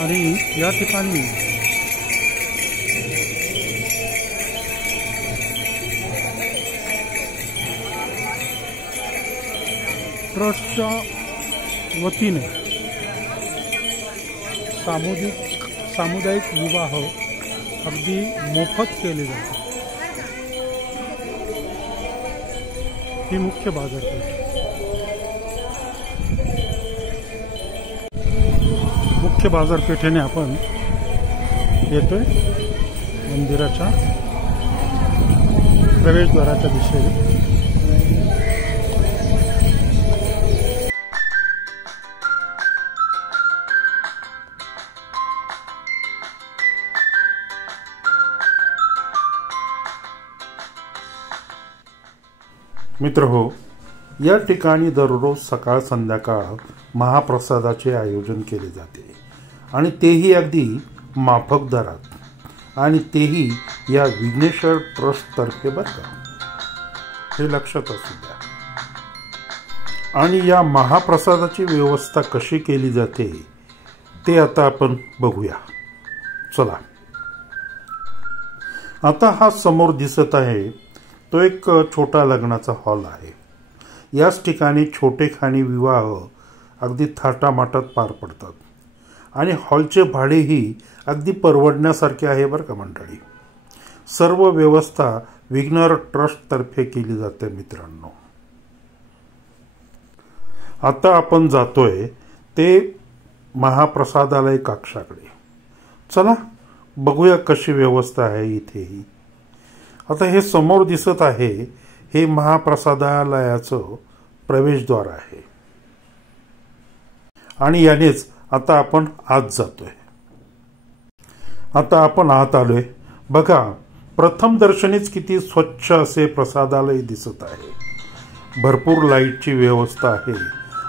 आणि या ठिकाणी ट्रस्टच्या वतीने सामुदायिक विवाह अगदी मोफत केले जातात। ही मुख्य बाजारपेठ। मुख्य बाजारपेठेने आपण येतोय मंदिराच्या प्रवेशद्वाराच्या दिशेने। मित्रहो, या ठिकाणी दररोज सकाळ संध्याकाळ महाप्रसादाचे आयोजन केले जाते आणि तेही अगदी माफक दरात, आणि तेही या विघ्नेश्वर ट्रस्ट तर्फे बरं का, हे लक्षात असू द्या। आणि या महाप्रसादाची व्यवस्था कशी केली जाते ते आता आपण बघूया। चला, आता हा समोर दिसत आहे तो एक छोटा लग्नाचा हॉल आहे। याच ठिकाणी छोटेखानी विवाह अगदी थाटामाटात पार पडतात आणि हॉलचे भाडेही अगदी परवडण्यासारखे आहे बरं का मंडळी। सर्व व्यवस्था विघ्नेश्वर ट्रस्ट तर्फे केली जाते मित्रांनो। आता आपण जातोय ते महाप्रसादालय कक्षाकडे। चला बघूया कशी व्यवस्था आहे इथेही। आता हे समोर दिसत आहे हे महाप्रसादालयाचं प्रवेशद्वार आहे आणि यानेच आता आपण आत जातोय। आता आपण आत आलोय। बघा, प्रथम दर्शनीच किती स्वच्छ असे प्रसादालय दिसत आहे। भरपूर लाईटची व्यवस्था आहे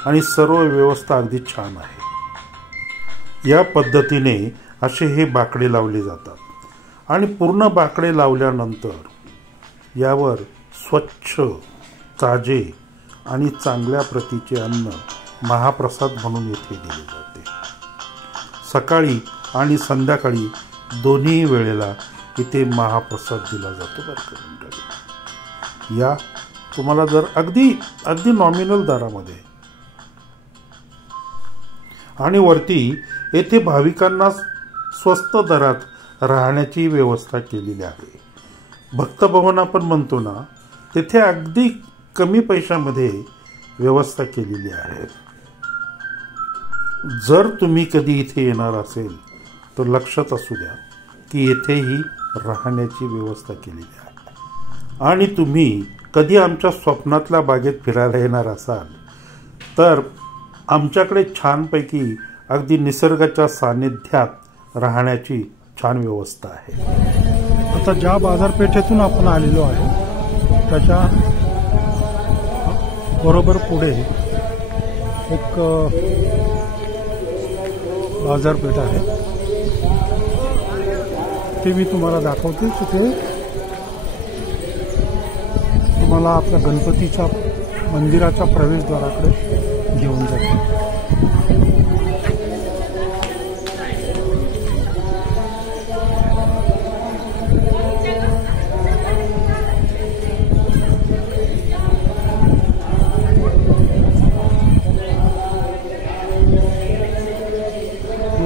आणि सर्व व्यवस्था अगदी छान आहे। या पद्धतीने असे हे बाकडे लावले जातात आणि पूर्ण बाकडे लावल्यानंतर यावर स्वच्छ, ताजे आणि चांगल्या प्रतीचे अन्न महाप्रसाद म्हणून येथे दिले जाते। सकाळी आणि संध्याकाळी दोन्ही वेळेला इथे महाप्रसाद दिला जातो बरं का मंडळी। या तुम्हाला जर अगदी नॉमिनल दरामध्ये, आणि वरती येथे भाविकांना स्वस्त दरात राहण्याची व्यवस्था केलेली आहे। भक्तभवन आपण म्हणतो ना, तेथे अगदी कमी पैशामध्ये व्यवस्था केलेली आहे। जर तुम्ही कधी इथे येणार असेल तर लक्षात असू द्या की येथेही राहण्याची व्यवस्था केलेली आहे। आणि तुम्ही कधी आमच्या स्वप्नातल्या बागेत फिरायला येणार असाल तर आमच्याकडे छानपैकी अगदी निसर्गाच्या सानिध्यात राहण्याची छान व्यवस्था आहे। आता ज्या बाजारपेठेतून आपण आलेलो आहे त्याच्या बरोबर पुढे एक बाजारपेठ आहे, ते मी तुम्हाला दाखवते। तिथे तुम्हाला आपल्या गणपतीच्या मंदिराच्या प्रवेशद्वाराकडे घेऊन जाते।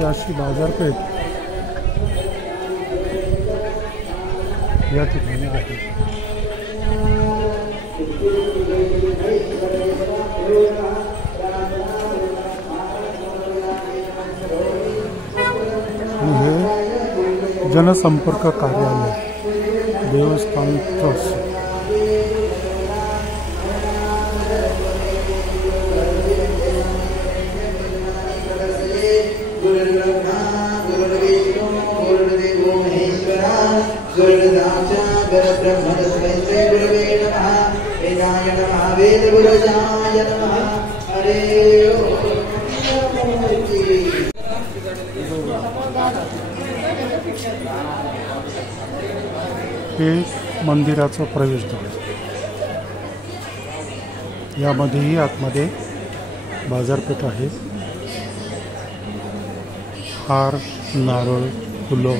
अशी बाजारपेठ या ठिकाणी आहे। हे जनसंपर्क कार्यालय देवस्थान ट्रस्ट। हे मंदिराचं प्रवेशद्वार। यामध्येही आतमध्ये बाजारपेठ आहे। हार, नारळ, फुलं,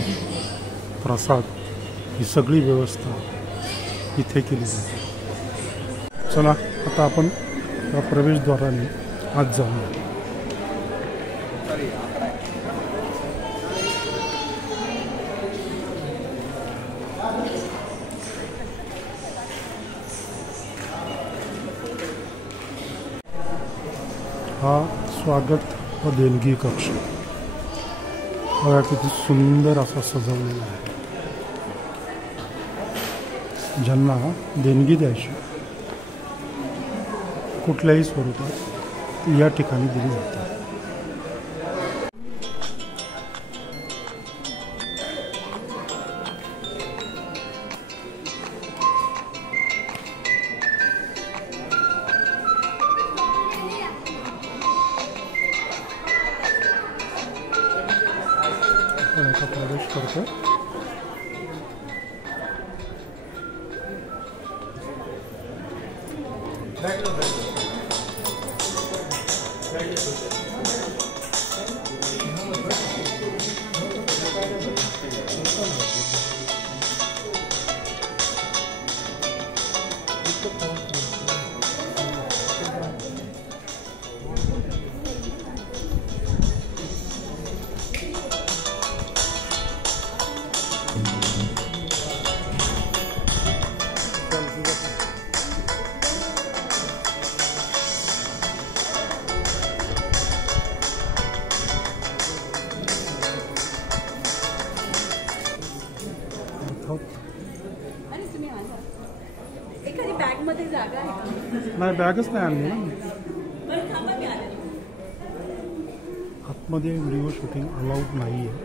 प्रसाद ही सगळी व्यवस्था इथे केली जाते. चला आता आपण या प्रवेशद्वाराने आत जाऊया. हा स्वागत व देणगी कक्ष बघा किती सुंदर असा सजवलेला आहे. ज्यांना देणगी द्यायची कुठल्याही स्वरूपात या ठिकाणी दिली जाते. आपण आता प्रवेश करतो. एखादी बॅग मध्ये जागा आहे? नाही, बॅगच नाही आणली ना. आतमध्ये व्हिडिओ शूटिंग अलाउड नाही आहे,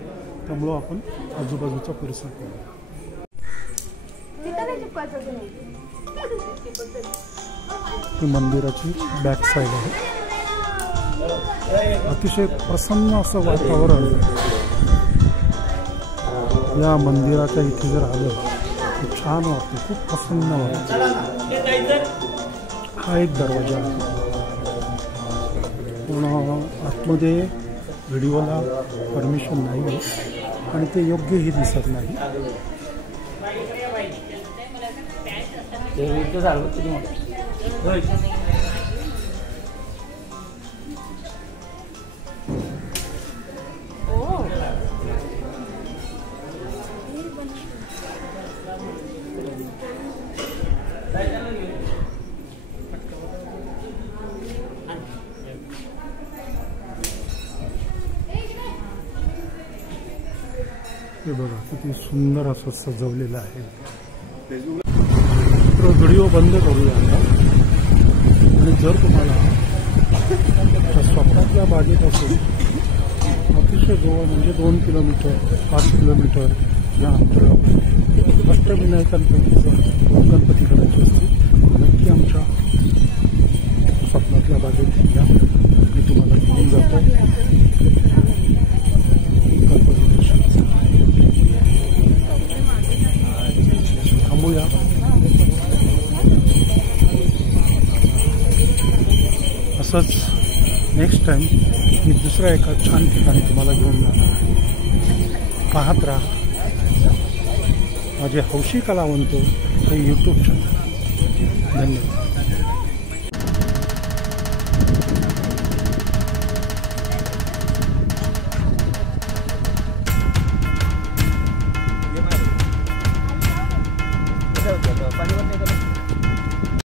त्यामुळं आपण आजूबाजूचा परिसर करूया. ही मंदिराची बॅक साईड आहे. अतिशय प्रसन्न असं वातावरण या मंदिराच्या इथे जर आलं तर छान वाटतं, खूप प्रसन्न वाटतं. हा एक दरवाजा आहे. पण आतमध्ये व्हिडिओला परमिशन नाही आहे आणि ते योग्यही दिसत नाही. हे बघा किती सुंदर असं सजवलेलं आहे. तर व्हिडिओ बंद करूया आता. आणि जर तुम्हाला स्वप्नातल्या बागेपासून अतिशय जवळ म्हणजे 2 किलोमीटर 5 किलोमीटर या अंतरावर अष्टविनायकांपैकी जर गणपती करायचे असतील नक्की आमच्या स्वप्नातल्या बागेत या. मी तुम्हाला घेऊन जातो. थांबूया. असंच नेक्स्ट टाइम मी दुसऱ्या एका छान ठिकाणी तुम्हाला घेऊन जाणार आहे. पाहत राहा माझे हौशी कलावंत हे यूट्यूब चॅनल. धन्यवाद.